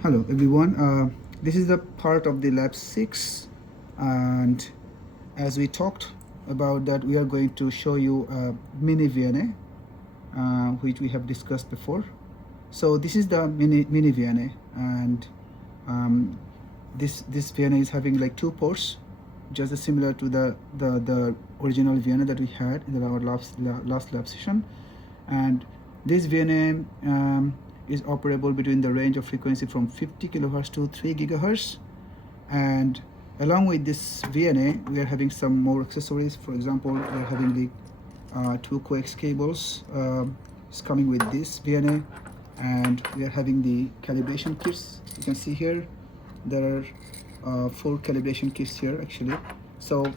Hello everyone, this is the part of the lab 6, and as we talked about that, we are going to show you a mini VNA which we have discussed before. So this is the mini VNA, and this VNA is having like 2 ports, just similar to the original VNA that we had in our last lab session. And this VNA is operable between the range of frequency from 50 kilohertz to 3 gigahertz. And along with this VNA, we are having some more accessories. For example, we are having the 2 coax cables is coming with this VNA, and we are having the calibration kits. You can see here there are 4 calibration kits here actually. So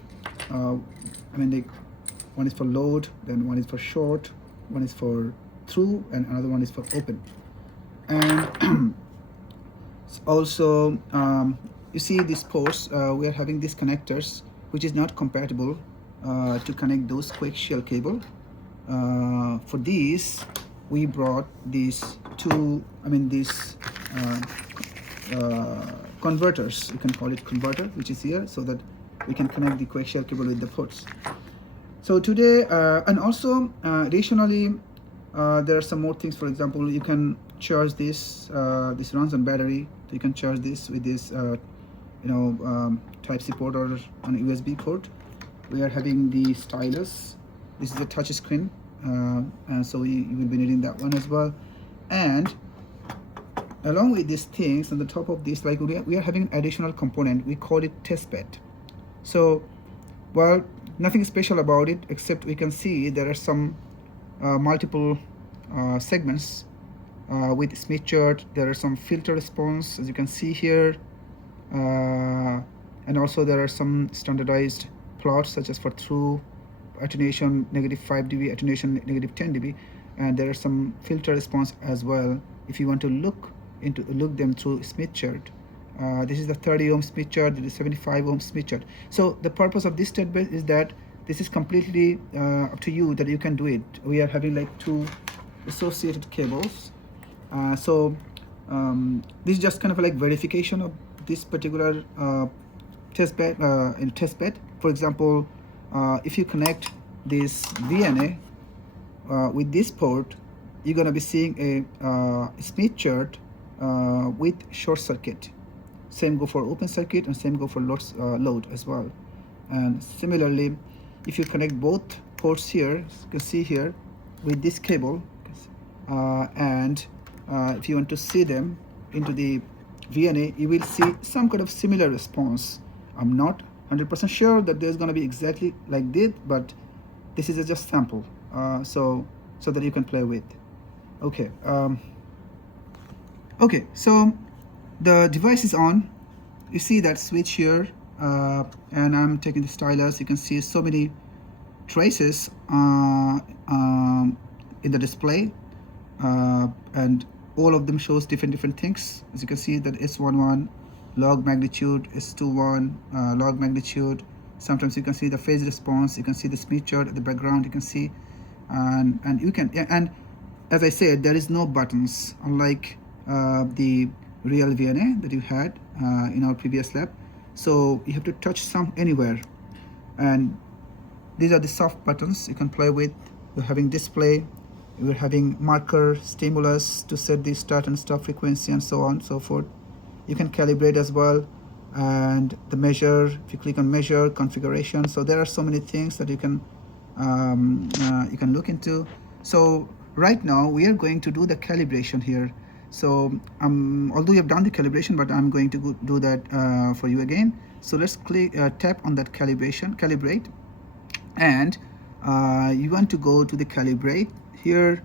one is for load, then one is for short, one is for through, and another one is for open. And also you see these ports, we are having these connectors which is not compatible to connect those coaxial cable. For these we brought these converters, you can call it converter, which is here, so that we can connect the coaxial cable with the ports. So today and also additionally there are some more things. For example, you can charge this, this runs on battery, so you can charge this with this Type-C port or an USB port. We are having the stylus. This is a touch screen, and so you will be needing that one as well. And along with these things, on the top of this, like we are having an additional component, we call it test bed. So, well, nothing special about it, except we can see there are some multiple segments with Smith chart. There are some filter response, as you can see here, and also there are some standardized plots, such as for through attenuation -5 dB, attenuation -10 dB, and there are some filter response as well if you want to look them through Smith chart. This is the 30 ohm Smith chart, this is 75 ohm Smith chart. So the purpose of this test bed is that this is completely up to you, that you can do it. We are having like 2 associated cables. This is just kind of like verification of this particular test bed. For example, if you connect this VNA with this port, you're going to be seeing a Smith chart with short circuit. Same go for open circuit, and same go for load as well. And similarly, if you connect both ports here, you can see here with this cable, and if you want to see them into the VNA, you will see some kind of similar response. I'm not 100% sure that there's going to be exactly like this, but this is just sample, so that you can play with. Okay. Okay, so the device is on. You see that switch here, and I'm taking the stylus. You can see so many traces in the display, and all of them shows different things. As you can see, that S11 log magnitude, S21 log magnitude. Sometimes you can see the phase response, you can see the Smith chart at the background, you can see, and you can, and as I said, there is no buttons, unlike the real VNA that you had in our previous lab. So you have to touch some anywhere, and these are the soft buttons you can play with. We're having display, we're having marker, stimulus to set the start and stop frequency, and so on and so forth. You can calibrate as well, and the measure, if you click on measure, configuration. So there are so many things that you can look into. So right now we are going to do the calibration here. So although you have done the calibration, but I'm going to do that for you again. So let's click tap on that calibrate, and you want to go to the calibrate here.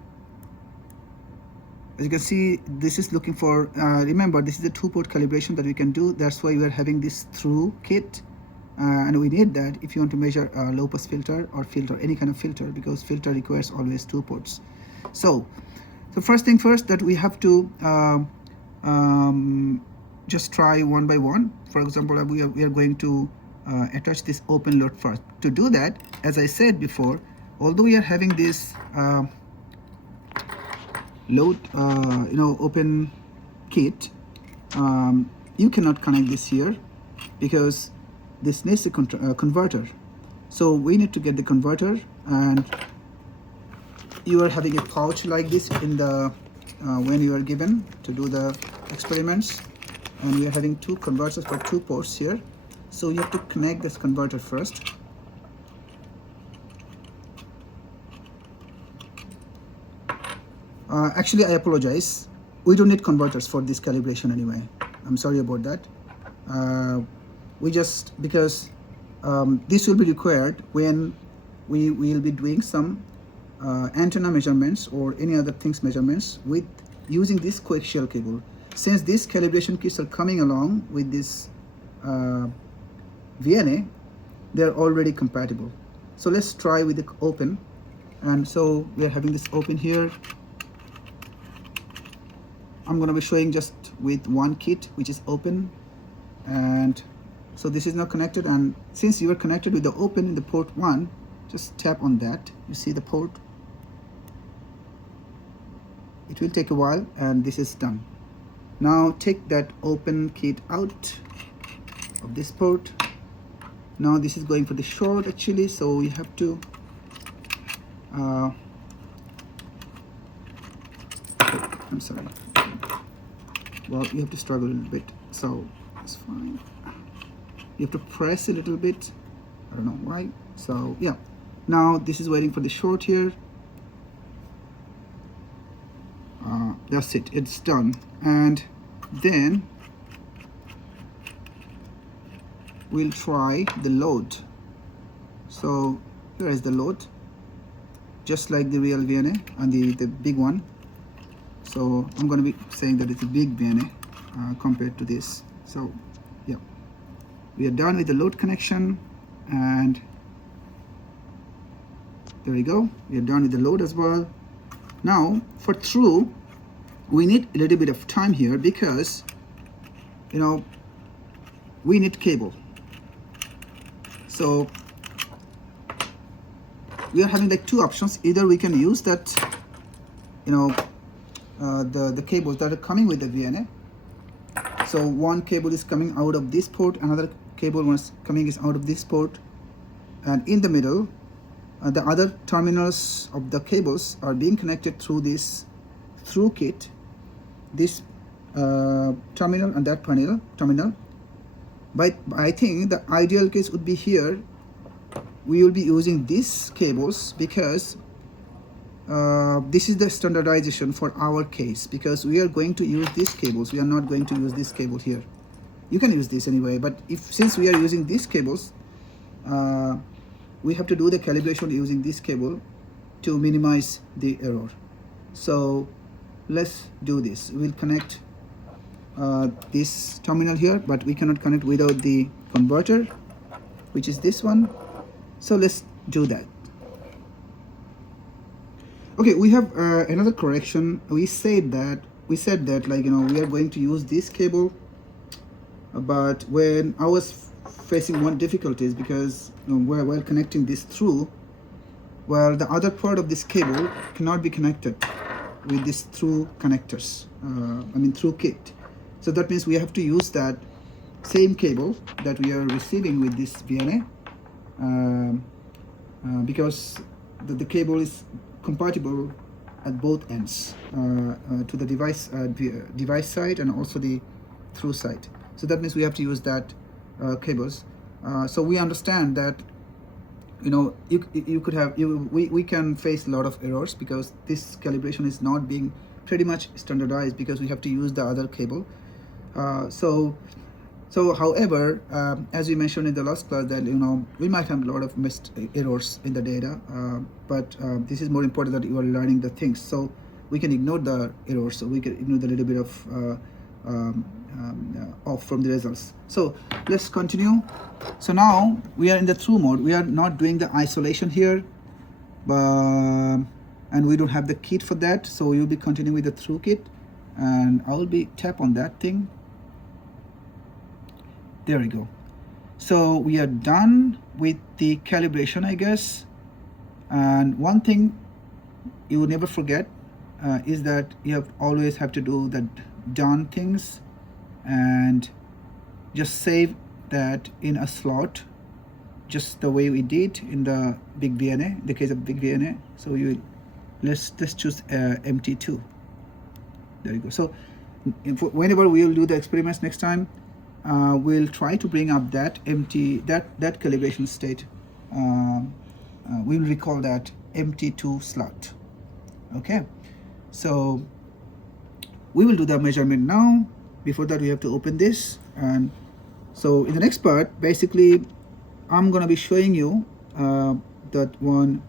As you can see, this is looking for, remember, this is a 2-port calibration that we can do. That's why we are having this through kit, and we need that if you want to measure a low pass filter or filter, any kind of filter, because filter requires always 2 ports. So first thing first, that we have to just try one by one. For example, we are going to attach this open load first. To do that, as I said before, although we are having this load open kit, you cannot connect this here because this needs a converter. So we need to get the converter, and you are having a pouch like this in the when you are given to do the experiments, and we are having two converters for two ports here. So you have to connect this converter first. Actually, I apologize. We don't need converters for this calibration anyway. I'm sorry about that. We just, because this will be required when we will be doing some antenna measurements or any other things measurements with using this coaxial cable. Since these calibration kits are coming along with this VNA, they're already compatible. So let's try with the open. And so we are having this open here. I'm going to be showing just with one kit which is open, and so this is now connected. And since you are connected with the open in the port 1, just tap on that. You see the port. It will take a while, and this is done. Now take that open kit out of this port. Now this is going for the short actually, so you have to I'm sorry. Well, you have to struggle a little bit, so it's fine. You have to press a little bit. I don't know why. So yeah, now this is waiting for the short here. That's it. It's done. And then we'll try the load. So here is the load, just like the real VNA and the big one. So I'm going to be saying that it's a big VNA compared to this. So yeah, we are done with the load connection, and there we go. We are done with the load as well. Now for through, we need a little bit of time here because, you know, we need cable. So we are having like two options. Either we can use that, you know, the cables that are coming with the VNA. So one cable is coming out of this port, another cable was coming is out of this port, and in the middle the other terminals of the cables are being connected through this through kit, this terminal and that terminal. But I think the ideal case would be here. We will be using these cables because this is the standardization for our case, because we are going to use these cables. We are not going to use this cable here. You can use this anyway, but since we are using these cables, we have to do the calibration using this cable to minimize the error. So let's do this. We'll connect this terminal here, but we cannot connect without the converter, which is this one. So let's do that. Okay, we have another correction. We said that like, you know, we are going to use this cable, but when I was facing one difficulty is because, you know, while connecting this through, well, the other part of this cable cannot be connected with these through connectors, through kit. So that means we have to use that same cable that we are receiving with this VNA, because the cable is compatible at both ends, to the device side and also the through side. So that means we have to use that cables. So we understand that, you know, you could have we can face a lot of errors because this calibration is not being pretty much standardized because we have to use the other cable. So however, as we mentioned in the last class, that, you know, we might have a lot of missed errors in the data, but this is more important that you are learning the things, so we can ignore the errors, so we can ignore the little bit of off from the results. So let's continue. So now we are in the through mode. We are not doing the isolation here, and we don't have the kit for that, so you'll be continuing with the through kit, and I will be tap on that thing. There we go. So we are done with the calibration, I guess. And one thing you will never forget is that you always have to do the done things and just save that in a slot, just the way we did in the big VNA, the case of big VNA. So you let's choose MT2. There you go. So whenever we will do the experiments next time, we'll try to bring up that that calibration state. We will recall that MT2 slot. Okay, so we will do the measurement now. Before that, we have to open this. And so in the next part, basically, I'm going to be showing you that one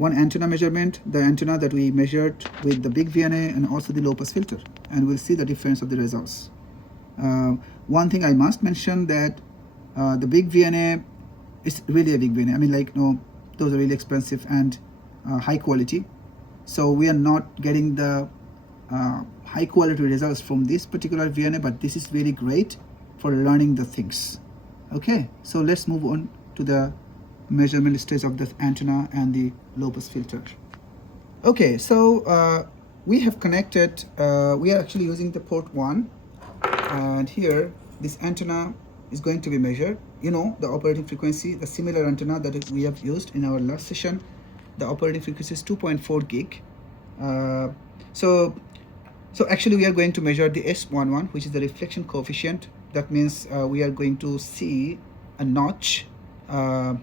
antenna measurement, the antenna that we measured with the big VNA and also the low-pass filter, and we'll see the difference of the results. One thing I must mention that the big VNA is really a big VNA. I mean, like, no, those are really expensive and high quality. So we are not getting the high quality results from this particular VNA, but this is really great for learning the things. Okay, so let's move on to the measurement stage of the antenna and the low-pass filter. Okay, so we have connected, we are actually using the port 1, and here this antenna is going to be measured. You know, the operating frequency, the similar antenna that we have used in our last session, the operating frequency is 2.4 gig. So actually we are going to measure the S11, which is the reflection coefficient. That means we are going to see a notch at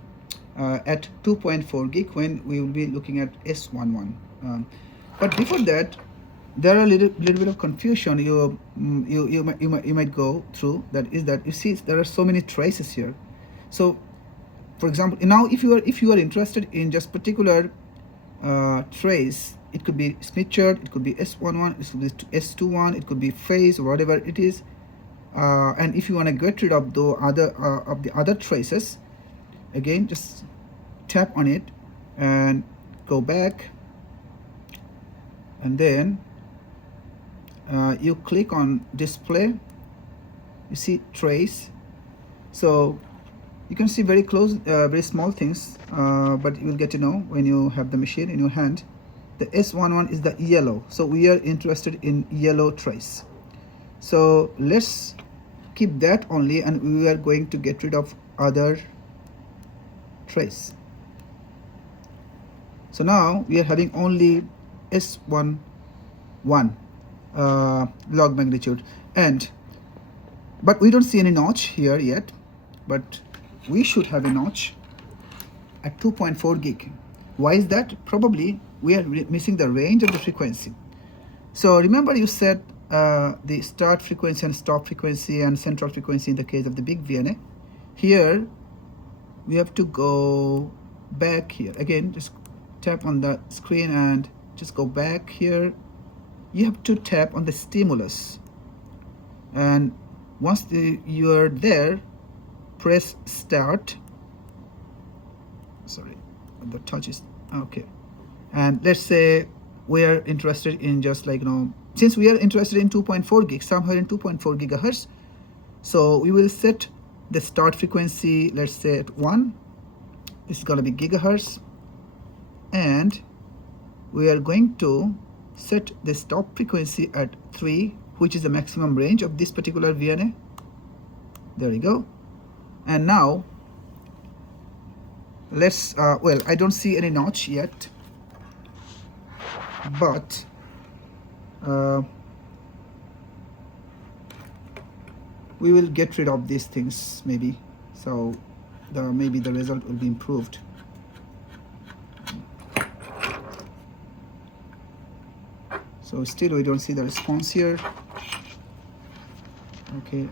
2.4 gig when we will be looking at S11. But before that, there are a little bit of confusion you might go through. That is that you see there are so many traces here. So for example, now if you are interested in just particular trace, it could be Smith chart, it could be S11, it could be S21, it could be phase or whatever it is. And if you want to get rid of the other traces, again, just tap on it and go back, and then you click on display. You see trace. So you can see very close, very small things, but you will get to know when you have the machine in your hand. The S11 is the yellow, so we are interested in yellow trace. So let's keep that only, and we are going to get rid of other trace. So now we are having only S11 log magnitude, but we don't see any notch here yet, but we should have a notch at 2.4 gig. Why is that? Probably we are missing the range of the frequency. So remember, you said the start frequency and stop frequency and central frequency in the case of the big VNA. Here we have to go back here again. Just tap on the screen and just go back here. You have to tap on the stimulus, and once you are there, press start. Sorry, the touch is okay. And let's say we are interested in just like, you know, since we are interested in 2.4 gig, somewhere in 2.4 gigahertz, so we will set the start frequency, let's say at 1. This is going to be gigahertz, and we are going to set the stop frequency at 3, which is the maximum range of this particular VNA. There you go. And now let's well, I don't see any notch yet, but we will get rid of these things maybe, so maybe the result will be improved. So still we don't see the response here. Okay,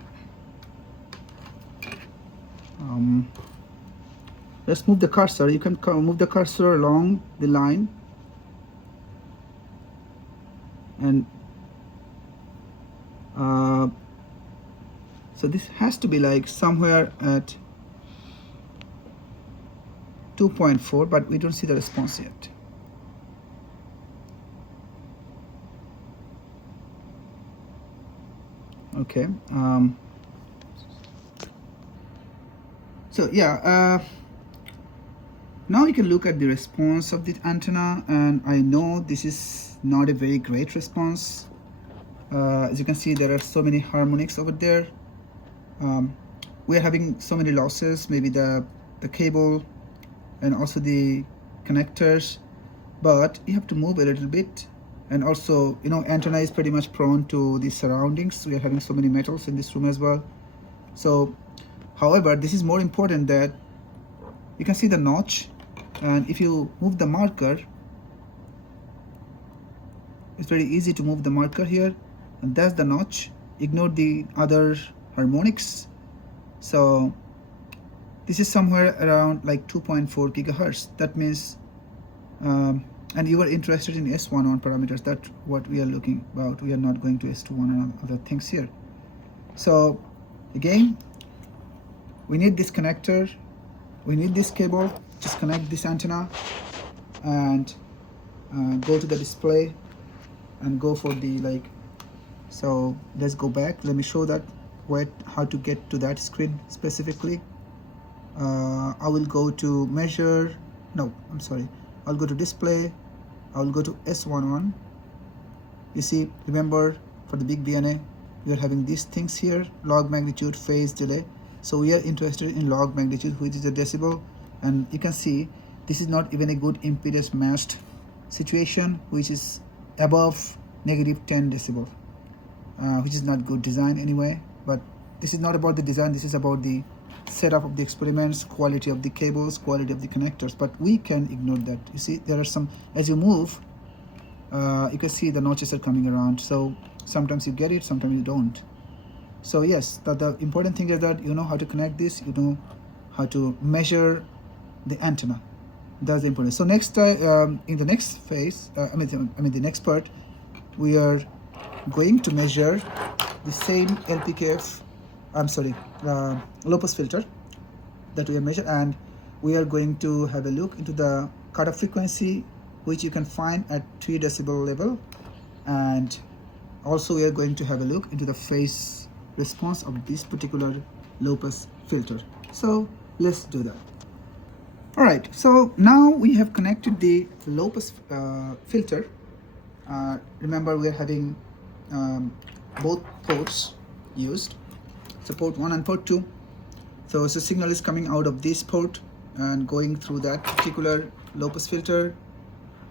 let's move the cursor. You can move the cursor along the line, and so this has to be like somewhere at 2.4, but we don't see the response yet. Okay, so yeah, now you can look at the response of the antenna, and I know this is not a very great response. As you can see, there are so many harmonics over there. We are having so many losses, maybe the cable and also the connectors, but you have to move a little bit. And also, you know, antenna is pretty much prone to the surroundings. We are having so many metals in this room as well. So however, this is more important that you can see the notch, and if you move the marker, it's very easy to move the marker here, and that's the notch. Ignore the other harmonics. So this is somewhere around like 2.4 gigahertz. That means and you are interested in S11 parameters. That's what we are looking about. We are not going to S21 and other things here. So again, we need this connector, we need this cable. Just connect this antenna and go to the display and go for the like. So let's go back. Let me show that how to get to that screen specifically. I will go to measure. No, I'm sorry. I'll go to display. I'll go to S11. You see, remember, for the big VNA, we are having these things here: log magnitude, phase, delay. So we are interested in log magnitude, which is a decibel, and you can see this is not even a good impedance matched situation, which is above -10 decibel, which is not good design anyway. But this is not about the design. This is about the setup of the experiments, quality of the cables, quality of the connectors. But we can ignore that. You see, there are some, as you move, you can see the notches are coming around. So sometimes you get it, sometimes you don't. So yes, the important thing is that you know how to connect this, you know how to measure the antenna. That's the important. So next in the next phase, I mean the next part, we are going to measure the same LPKF, low-pass filter that we have measured, and we are going to have a look into the cutoff frequency, which you can find at 3 decibel level, and also we are going to have a look into the phase response of this particular low-pass filter. So let's do that. All right, so now we have connected the low-pass filter. Remember, we are having both ports used, so port 1 and port 2. So the signal is coming out of this port and going through that particular low-pass filter,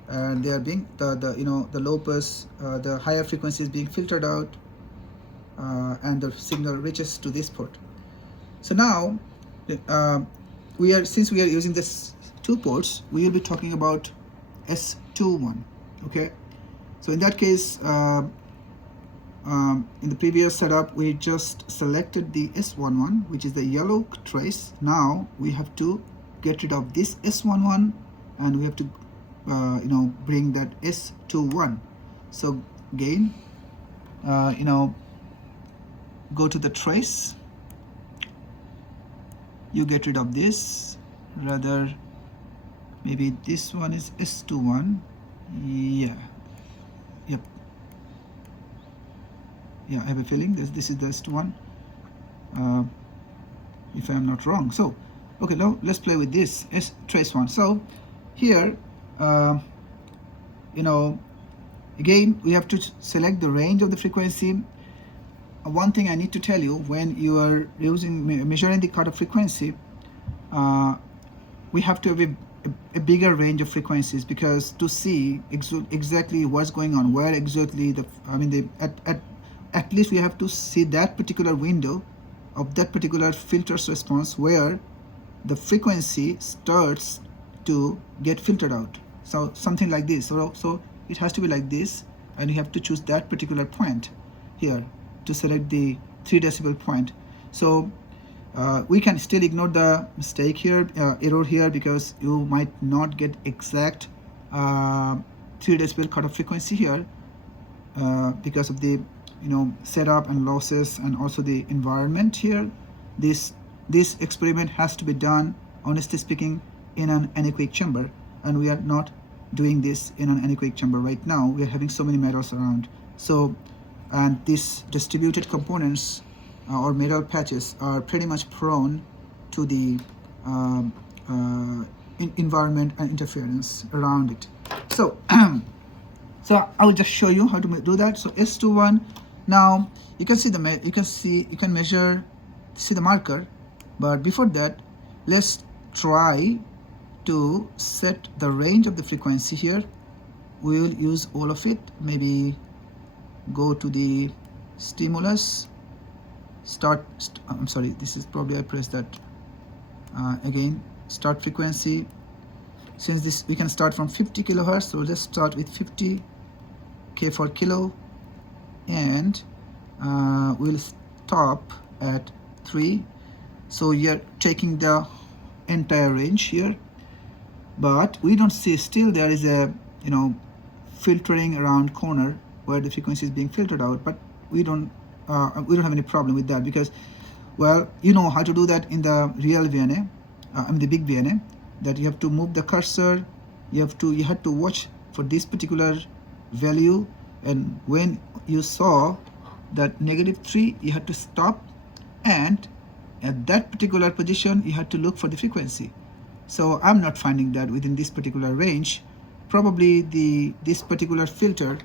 and they are being the low-pass, the higher frequency is being filtered out, and the signal reaches to this port. So now since we are using this 2 ports, we will be talking about S21. Okay, so in that case, in the previous setup, we just selected the S11, which is the yellow trace. Now we have to get rid of this S11, and we have to bring that S21. So again, go to the trace. You get rid of this. Rather, maybe this one is S21. Yeah. Yep. Yeah, I have a feeling this is the S1, if I am not wrong. So, okay, now let's play with this trace one. So here, again, we have to select the range of the frequency. One thing I need to tell you, when you are measuring the cutoff frequency, we have to have a bigger range of frequencies, because to see exactly what's going on, where exactly at least we have to see that particular window of that particular filter's response where the frequency starts to get filtered out. So something like this. So it has to be like this, and you have to choose that particular point here to select the 3 decibel point. So we can still ignore the mistake here, error here, because you might not get exact 3 decibel cutoff frequency here because of the setup and losses, and also the environment here. This experiment has to be done, honestly speaking, in an anechoic chamber, and we are not doing this in an anechoic chamber right now. We are having so many metals around. So, and these distributed components or metal patches are pretty much prone to the environment and interference around it. So so I will just show you how to do that. So S21, Now you can see you can measure, see the marker, but before that, let's try to set the range of the frequency here. We will use all of it. Maybe go to the stimulus, I'm sorry, this is probably I pressed that again, start frequency. Since this we can start from 50 kilohertz, so let's start with 50 k for kilo, and we'll stop at 3. So you're taking the entire range here, but we don't see, still there is a filtering around corner where the frequency is being filtered out, but we don't have any problem with that, because, well, you know how to do that in the real VNA, the big VNA, that you have to move the cursor, you have to watch for this particular value, and when you saw that -3, you had to stop, and at that particular position you had to look for the frequency. So I'm not finding that within this particular range. Probably this particular filter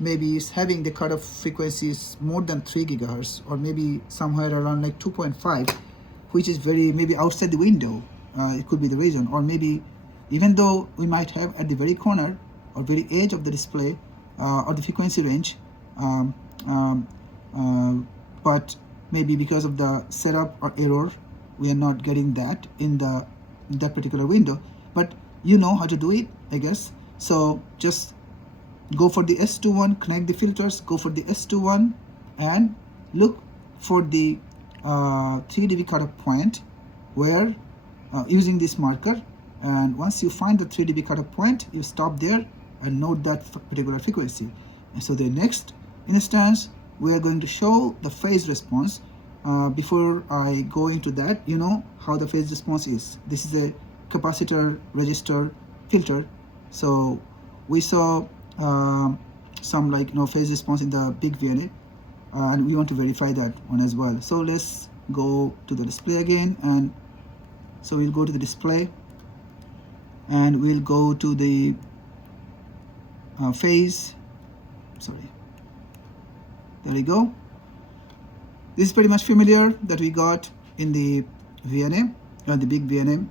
maybe is having the cutoff frequencies more than 3 gigahertz, or maybe somewhere around like 2.5, which is very maybe outside the window. It could be the reason, or maybe even though we might have at the very corner or very edge of the display or the frequency range, but maybe because of the setup or error, we are not getting that in that particular window. But you know how to do it, I guess. So just go for the S21, connect the filters, go for the S21, and look for the 3 dB cutoff point where using this marker. And once you find the 3 dB cutoff point, you stop there and note that particular frequency. And so the next instance, we are going to show the phase response. Before I go into that, you know how the phase response is. This is a capacitor resistor filter. So we saw some phase response in the big VNA, and we want to verify that one as well. So let's go to the display again, and so we'll go to the display, and we'll go to the phase. Sorry, there we go. This is pretty much familiar that we got in the VNA, the big VNA.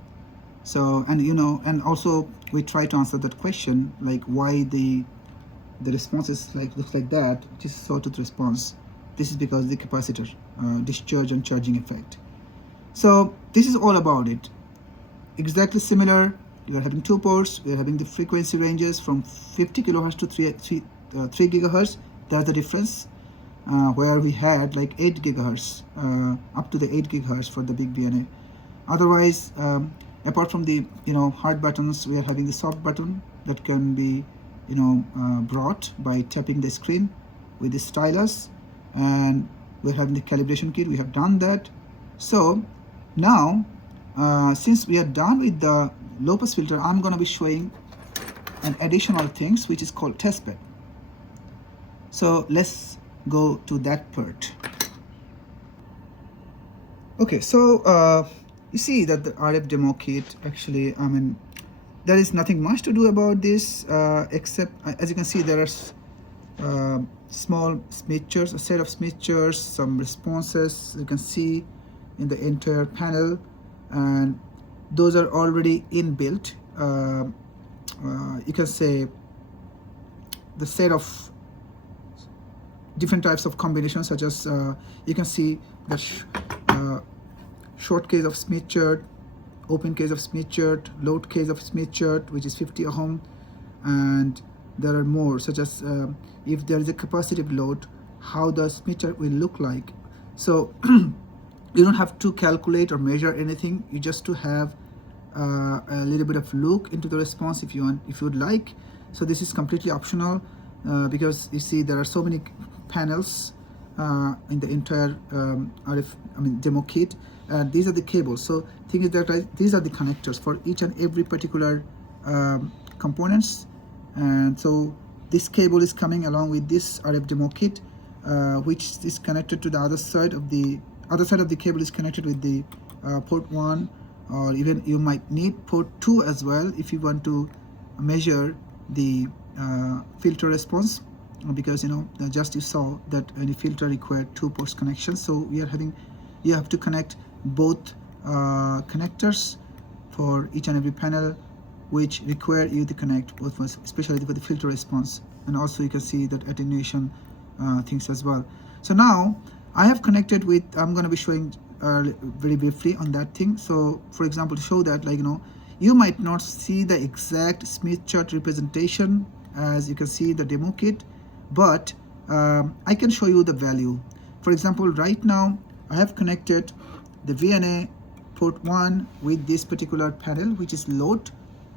So, and also we try to answer that question, like why the response is looks like that, which is sawtooth response. This is because the capacitor discharge and charging effect. So this is all about it. Exactly similar. You are having 2 ports. We are having the frequency ranges from 50 kilohertz to 3 gigahertz. That's the difference. Where we had like 8 gigahertz, up to the 8 gigahertz for the big VNA. Otherwise, apart from the hard buttons, we are having the soft button that can be brought by tapping the screen with the stylus, and we're having the calibration kit. We have done that. So now, since we are done with the low pass filter, I'm going to be showing an additional things which is called testbed. So let's go to that part. Okay, so you see that the RF demo kit, actually, there is nothing much to do about this, except as you can see, there are small smithers, a set of smithers, some responses you can see in the entire panel, and those are already inbuilt. You can say the set of different types of combinations, such as you can see the short case of Smith chart, open case of Smith chart, load case of Smith chart, which is 50 ohm, and there are more, such as if there is a capacitive load, how the Smith chart will look like. So you don't have to calculate or measure anything. You just to have a little bit of look into the response if you want, if you would like. So this is completely optional, because you see there are so many panels in the entire demo kit, and these are the cables. So thing is that these are the connectors for each and every particular components, and so this cable is coming along with this RF demo kit, which is connected to the other side of the cable is connected with the port 1, or even you might need port 2 as well if you want to measure the filter response. because just you saw that any filter required 2 ports connection. So you have to connect both connectors for each and every panel, which require you to connect both, especially for the filter response, and also you can see that attenuation things as well. So now I have connected with, I'm going to be showing very briefly on that thing. So for example, to show that, you might not see the exact Smith chart representation as you can see the demo kit, but I can show you the value. For example, right now I have connected the VNA port 1 with this particular panel, which is load.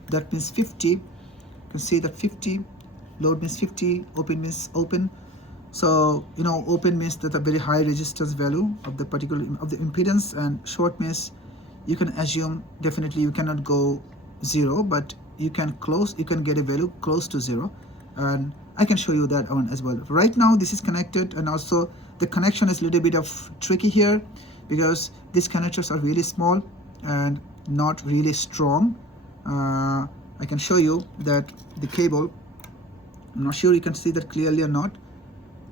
That means 50. You can see that 50, load means 50, open means open. So open means that a very high resistance value of the particular of the impedance, and short means you can assume definitely you cannot go 0, but you can get a value close to 0, and I can show you that one as well. Right now this is connected, and also the connection is a little bit of tricky here because these connectors are really small and not really strong. I can show you that the cable, I'm not sure you can see that clearly or not.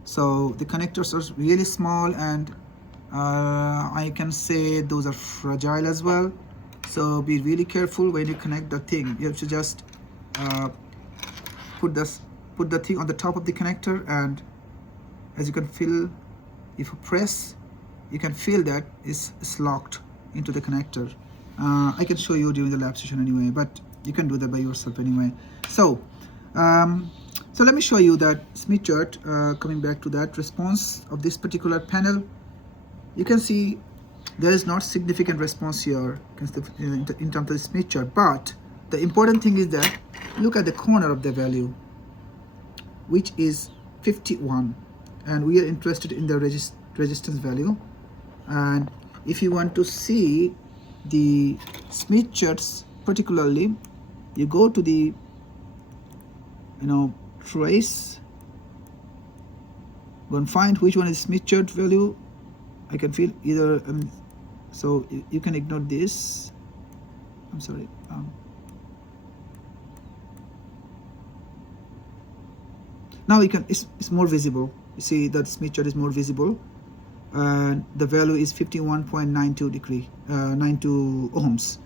So the connectors are really small, and I can say those are fragile as well. So be really careful when you connect the thing. You have to just put the thing on the top of the connector, and as you can feel, if you press, you can feel that it's locked into the connector. I can show you during the lab session anyway, but you can do that by yourself anyway. So so let me show you that Smith chart. Coming back to that response of this particular panel, you can see there is not significant response here in terms of the Smith chart, but the important thing is that look at the corner of the value, which is 51, and we are interested in the resistance value. And if you want to see the Smith charts particularly, you go to the trace, go and find which one is Smith chart value. I can feel either so you can ignore this. I'm sorry. Now you can, it's more visible. You see that Smith chart is more visible, and the value is 51.92 ohms.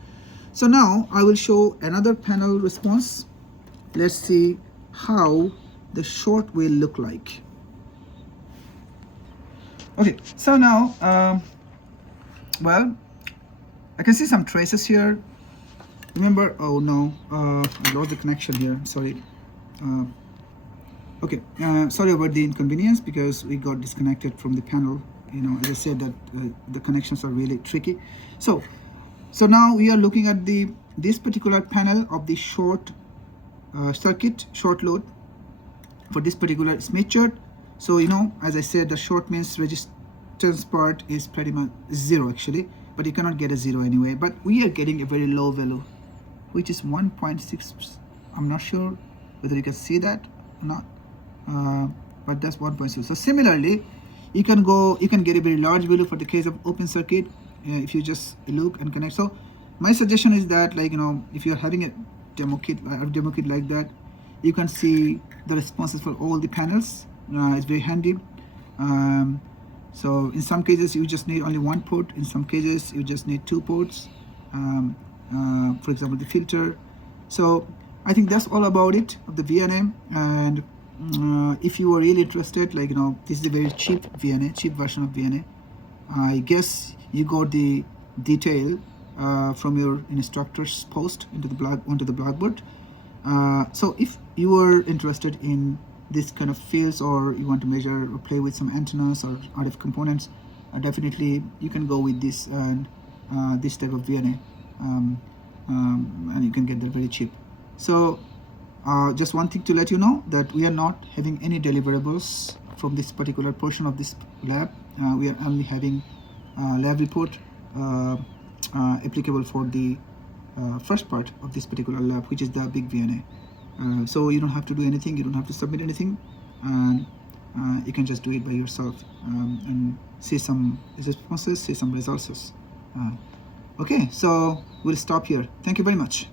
So now I will show another panel response. Let's see how the short will look like. Okay, so now well, I can see some traces here. Remember, oh no, I lost the connection here, sorry. Okay, sorry about the inconvenience because we got disconnected from the panel. As I said, that the connections are really tricky. So now we are looking at this particular panel of the short circuit, short load for this particular Smith chart. So as I said, the short means resistance part is pretty much 0 actually, but you cannot get a 0 anyway. But we are getting a very low value, which is 1.6. I'm not sure whether you can see that or not, but that's 1.6. So similarly, you can get a very large value for the case of open circuit if you just look and connect. So my suggestion is that, if you're having a demo kit like that, you can see the responses for all the panels. It's very handy. So in some cases you just need only 1 port, in some cases you just need 2 ports, for example the filter. So I think that's all about it of the VNA. And if you are really interested, this is a very cheap VNA, cheap version of VNA. I guess you got the detail from your instructor's post onto the Blackboard. So if you are interested in this kind of fields, or you want to measure or play with some antennas or RF components, definitely you can go with this and this type of VNA, and you can get that very cheap. So just one thing to let you know, that we are not having any deliverables from this particular portion of this lab. We are only having lab report applicable for the first part of this particular lab, which is the big VNA. So you don't have to do anything, you don't have to submit anything, and you can just do it by yourself and see some responses, see some results. Okay, so we'll stop here. Thank you very much.